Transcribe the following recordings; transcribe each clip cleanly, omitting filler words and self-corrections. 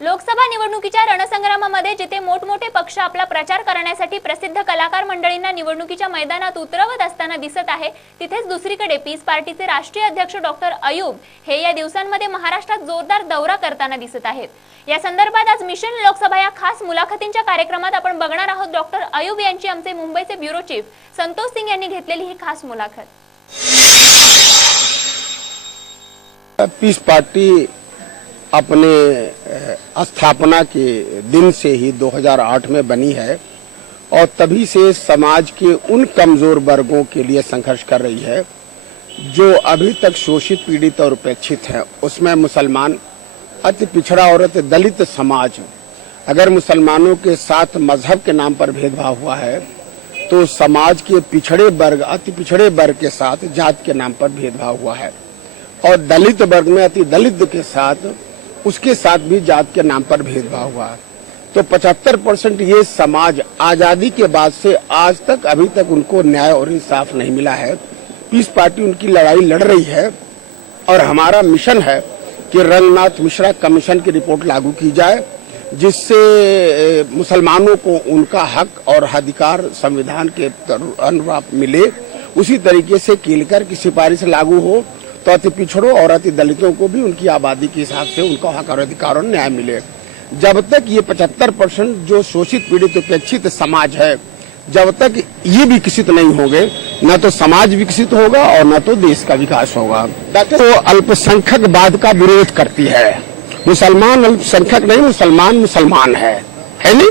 लोकसभा निवडणुकीच्या रणसंग्रामामध्ये जिथे मोठमोठे पक्ष आपला प्रचार करण्यासाठी प्रसिद्ध कलाकार मंडळींना निवडणुकीच्या मैदानात उतरवत असताना दिसत आहे, तिथेच दुसरीकडे पीस पार्टीचे राष्ट्रीय अध्यक्ष डॉक्टर अयूब हे या दिवसांमध्ये महाराष्ट्रात जोरदार दौरा करताना दिसत आहेत। या संदर्भात आज मिशन लोकसभा या खास मुलाखतींच्या कार्यक्रमात आपण बघणार आहोत डॉक्टर अयूब यांची आमचे मुंबईचे ब्युरो चीफ संतोष सिंग यांनी घेतलेली ही खास मुलाखत। पीस पार्टी अपने स्थापना के दिन से ही 2008 में बनी है और तभी से समाज के उन कमजोर वर्गों के लिए संघर्ष कर रही है जो अभी तक शोषित, पीड़ित और उपेक्षित हैं। उसमें मुसलमान, अति पिछड़ा और अति दलित समाज। अगर मुसलमानों के साथ मजहब के नाम पर भेदभाव हुआ है तो समाज के पिछड़े वर्ग, अति पिछड़े वर्ग के साथ जात के नाम पर भेदभाव हुआ है और दलित वर्ग में अति दलित के साथ उसके साथ भी जात के नाम पर भेदभाव हुआ। तो 75% ये समाज आजादी के बाद से आज तक अभी तक उनको न्याय और इंसाफ नहीं मिला है। पीस पार्टी उनकी लड़ाई लड़ रही है और हमारा मिशन है कि रंगनाथ मिश्रा कमीशन की रिपोर्ट लागू की जाए, जिससे मुसलमानों को उनका हक और अधिकार संविधान के अनुरूप मिले। उसी तरीके से केलकर की सिफारिश लागू हो तो अति पिछड़ों और अति दलितों को भी उनकी आबादी के हिसाब से उनका हक और अधिकार और न्याय मिले। जब तक ये 75% जो शोषित, पीड़ित, उपेक्षित समाज है, जब तक ये विकसित नहीं होंगे, न तो समाज विकसित होगा और न तो देश का विकास होगा। तो अल्पसंख्यकवाद का विरोध करती है। मुसलमान अल्पसंख्यक नहीं, मुसलमान मुसलमान है नहीं।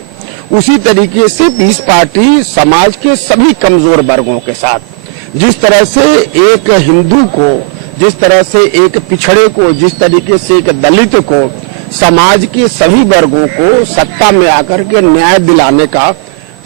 उसी तरीके से पीस पार्टी समाज के सभी कमजोर वर्गों के साथ, जिस तरह से एक हिंदू को, जिस तरह से एक पिछड़े को, जिस तरीके से एक दलित को, समाज के सभी वर्गों को सत्ता में आकर के न्याय दिलाने का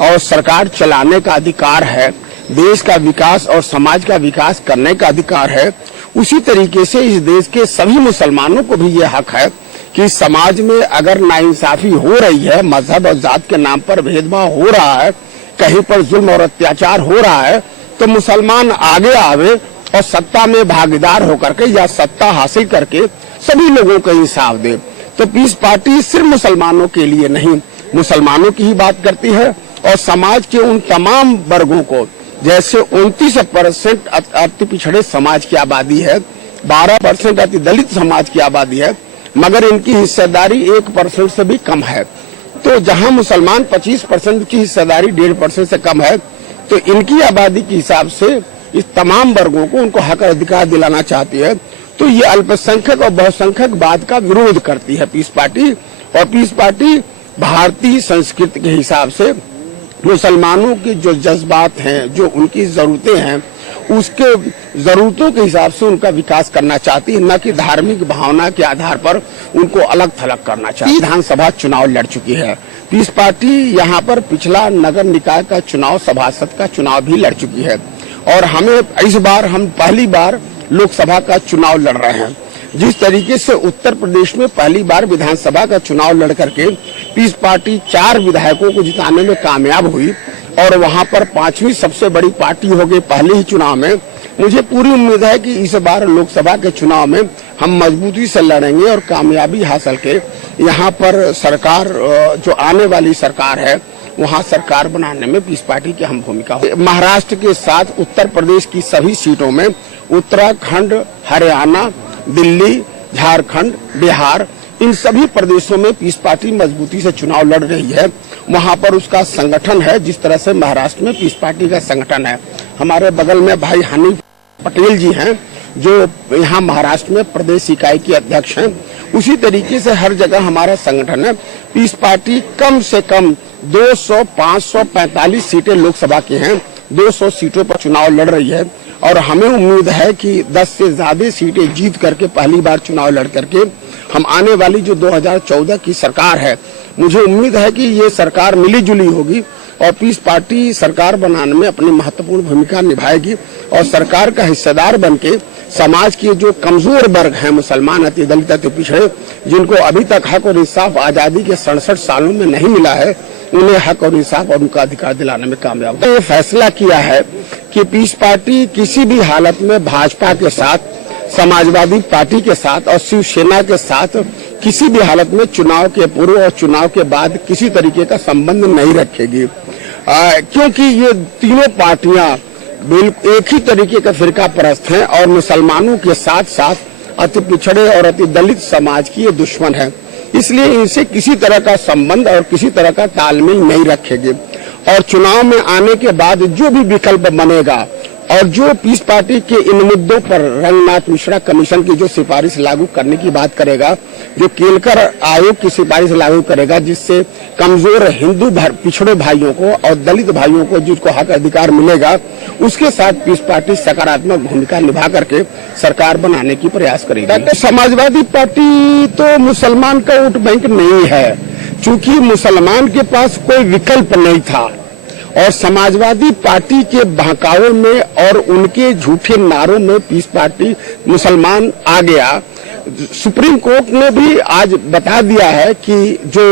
और सरकार चलाने का अधिकार है, देश का विकास और समाज का विकास करने का अधिकार है, उसी तरीके से इस देश के सभी मुसलमानों को भी ये हक है कि समाज में अगर नाइंसाफी हो रही है, मजहब और जात के नाम पर भेदभाव हो रहा है, कहीं पर जुल्म और अत्याचार हो रहा है, तो मुसलमान आगे आवे और सत्ता में भागीदार होकर के या सत्ता हासिल करके सभी लोगों को इंसाफ दे। तो पीस पार्टी सिर्फ मुसलमानों के लिए नहीं, मुसलमानों की ही बात करती है और समाज के उन तमाम वर्गों को, जैसे 29% अति पिछड़े समाज की आबादी है, 12% अति दलित समाज की आबादी है, मगर इनकी हिस्सेदारी 1% से भी कम है। तो जहां मुसलमान 25% की हिस्सेदारी 1.5% से कम है, तो इनकी आबादी के हिसाब से इस तमाम वर्गों को उनको हक और अधिकार दिलाना चाहती है। तो ये अल्पसंख्यक और बहुसंख्यकवाद का विरोध करती है पीस पार्टी। और पीस पार्टी भारतीय संस्कृति के हिसाब से मुसलमानों के जो जज्बात हैं, जो उनकी जरूरतें हैं, उसके जरूरतों के हिसाब से उनका विकास करना चाहती है, न कि धार्मिक भावना के आधार पर उनको अलग थलग करना चाहती है। विधानसभा चुनाव लड़ चुकी है पीस पार्टी। यहाँ पर पिछला नगर निकाय का चुनाव, सभासद का चुनाव भी लड़ चुकी है और हमें इस बार हम पहली बार लोकसभा का चुनाव लड़ रहे हैं। जिस तरीके से उत्तर प्रदेश में पहली बार विधानसभा का चुनाव लड़ करके पीस पार्टी 4 विधायकों को जिताने में कामयाब हुई और वहां पर 5वीं सबसे बड़ी पार्टी हो गई पहले ही चुनाव में। मुझे पूरी उम्मीद है कि इस बार लोकसभा के चुनाव में हम मजबूती से लड़ेंगे और कामयाबी हासिल के यहाँ पर सरकार, जो आने वाली सरकार है, वहाँ सरकार बनाने में पीस पार्टी की अहम भूमिका हो। महाराष्ट्र के साथ उत्तर प्रदेश की सभी सीटों में, उत्तराखंड, हरियाणा, दिल्ली, झारखंड, बिहार, इन सभी प्रदेशों में पीस पार्टी मजबूती से चुनाव लड़ रही है। वहाँ पर उसका संगठन है जिस तरह से महाराष्ट्र में पीस पार्टी का संगठन है। हमारे बगल में भाई हनीफ पटेल जी हैं जो यहाँ महाराष्ट्र में प्रदेश इकाई के अध्यक्ष हैं। उसी तरीके से हर जगह हमारा संगठन है। पीस पार्टी कम से कम 200, 545 सीटें लोकसभा की हैं, 200 सीटों पर चुनाव लड़ रही है और हमें उम्मीद है कि 10 से ज्यादा सीटें जीत करके पहली बार चुनाव लड़ करके हम आने वाली जो 2014 की सरकार है, मुझे उम्मीद है कि ये सरकार मिली जुली होगी और पीस पार्टी सरकार बनाने में अपनी महत्वपूर्ण भूमिका निभाएगी और सरकार का हिस्सेदार बनके समाज के जो कमजोर वर्ग हैं, मुसलमान, अति दलित, अति पिछड़े, जिनको अभी तक हक और इंसाफ आजादी के 67 सालों में नहीं मिला है, उन्हें हक और इंसाफ और उनका अधिकार दिलाने में कामयाब है। ये फैसला किया है कि पीस पार्टी किसी भी हालत में भाजपा के साथ, समाजवादी पार्टी के साथ और शिवसेना के साथ किसी भी हालत में चुनाव के पूर्व और चुनाव के बाद किसी तरीके का संबंध नहीं रखेगी, क्योंकि ये तीनों पार्टियां बिल्कुल एक ही तरीके का फिरका परस्त हैं और मुसलमानों के साथ साथ अति पिछड़े और अति दलित समाज की ये दुश्मन है। इसलिए इनसे किसी तरह का संबंध और किसी तरह का तालमेल नहीं रखेगी और चुनाव में आने के बाद जो भी विकल्प बनेगा और जो पीस पार्टी के इन मुद्दों पर रंगनाथ मिश्रा कमीशन की जो सिफारिश लागू करने की बात करेगा, जो केलकर आयोग की सिफारिश लागू करेगा, जिससे कमजोर हिंदू पिछड़े भाइयों को और दलित भाइयों को जिसको हक अधिकार मिलेगा, उसके साथ पीस पार्टी सकारात्मक भूमिका निभा करके सरकार बनाने की प्रयास करेगी। समाजवादी पार्टी तो मुसलमान का वोट बैंक नहीं है, चूंकि मुसलमान के पास कोई विकल्प नहीं था और समाजवादी पार्टी के बहकावे में और उनके झूठे नारों में पीस पार्टी मुसलमान आ गया। सुप्रीम कोर्ट ने भी आज बता दिया है कि जो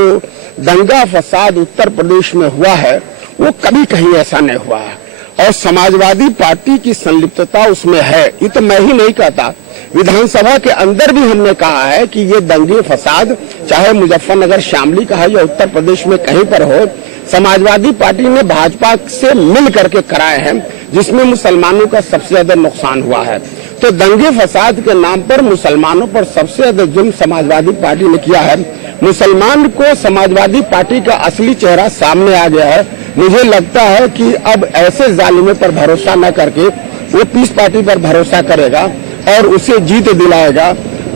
दंगा फसाद उत्तर प्रदेश में हुआ है वो कभी कहीं ऐसा नहीं हुआ है और समाजवादी पार्टी की संलिप्तता उसमें है। ये तो मैं ही नहीं कहता, विधानसभा के अंदर भी हमने कहा है कि ये दंगे फसाद चाहे मुजफ्फरनगर शामली का है या उत्तर प्रदेश में कहीं पर हो, समाजवादी पार्टी ने भाजपा से मिल करके कराए हैं, जिसमें मुसलमानों का सबसे ज्यादा नुकसान हुआ है। तो दंगे फसाद के नाम पर मुसलमानों पर सबसे ज्यादा जुल्म समाजवादी पार्टी ने किया है। मुसलमान को समाजवादी पार्टी का असली चेहरा सामने आ गया है। मुझे लगता है कि अब ऐसे जालिमों पर भरोसा न करके वो पीस पार्टी पर भरोसा करेगा और उसे जीत दिलाएगा।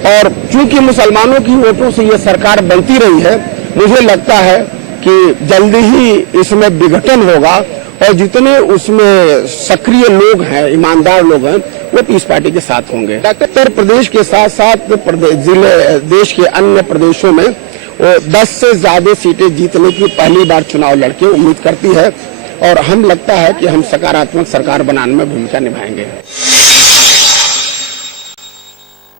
और चूंकि मुसलमानों की वोटों से ये सरकार बनती रही है, मुझे लगता है कि जल्दी ही इसमें विघटन होगा और जितने उसमें सक्रिय लोग हैं, ईमानदार लोग हैं, वो पीस पार्टी के साथ होंगे। उत्तर प्रदेश के साथ साथ जिले देश के अन्य प्रदेशों में वो 10 से ज्यादा सीटें जीतने की पहली बार चुनाव लड़के उम्मीद करती है और हम लगता है कि हम सकारात्मक सरकार बनाने में भूमिका निभाएंगे।